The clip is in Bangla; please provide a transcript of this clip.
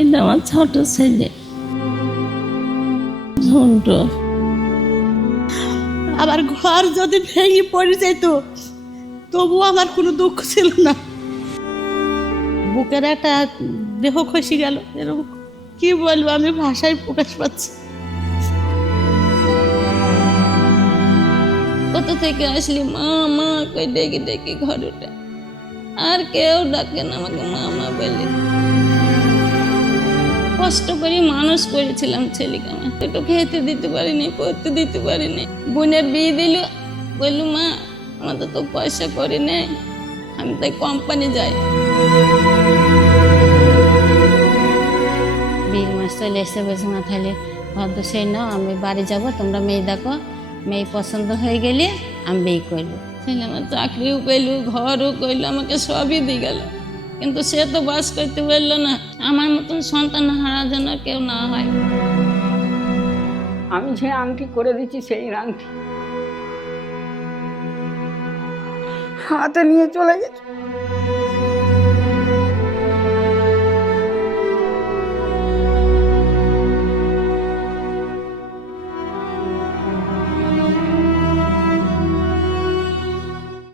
এটা আমার ছোট ছেলে। ঝন্টু। আমার ঘর যদি ভেঙে পড়ে যেত তবুও আমার কোনো দুঃখ ছিল না। বুকের একটা দেহ খসে গেল এরকম কি বলব আমি ভাষায় প্রকাশ পাচ্ছি। কত থেকে আসলি? মা মা কই ডেকে ডেকে ঘর উঠে। আর কেউ ডাকে না আমাকে মা মা বলে। কষ্ট করে মানুষ করেছিলাম ছেলেকে আমার একটু খেতে দিতে পারিনি পড়তে দিতে পারিনি। বোনের বিয়ে দিল। বলল মা আমাদের তো পয়সা করে নেই। আমি তাই কোম্পানি যাই। বিয়ের মাস চলে এসে বলছে মা তাহলে ভদ্র সেই নাও আমি বাড়ি যাব তোমরা মেয়ে দেখো। মেয়ে পছন্দ হয়ে গেলে আমি বিয়ে করব। ছেলে আমার চাকরিও পেল ঘরও করল আমাকে সবই দিয়ে গেল। কিন্তু সে তো বাস করতে পারল না, আমার মতন সন্তান হারা যেন কেউ না হয়। আমি যে আংটি করে দিচ্ছি সেই আংটি। হাতে নিয়ে চলে গেছে।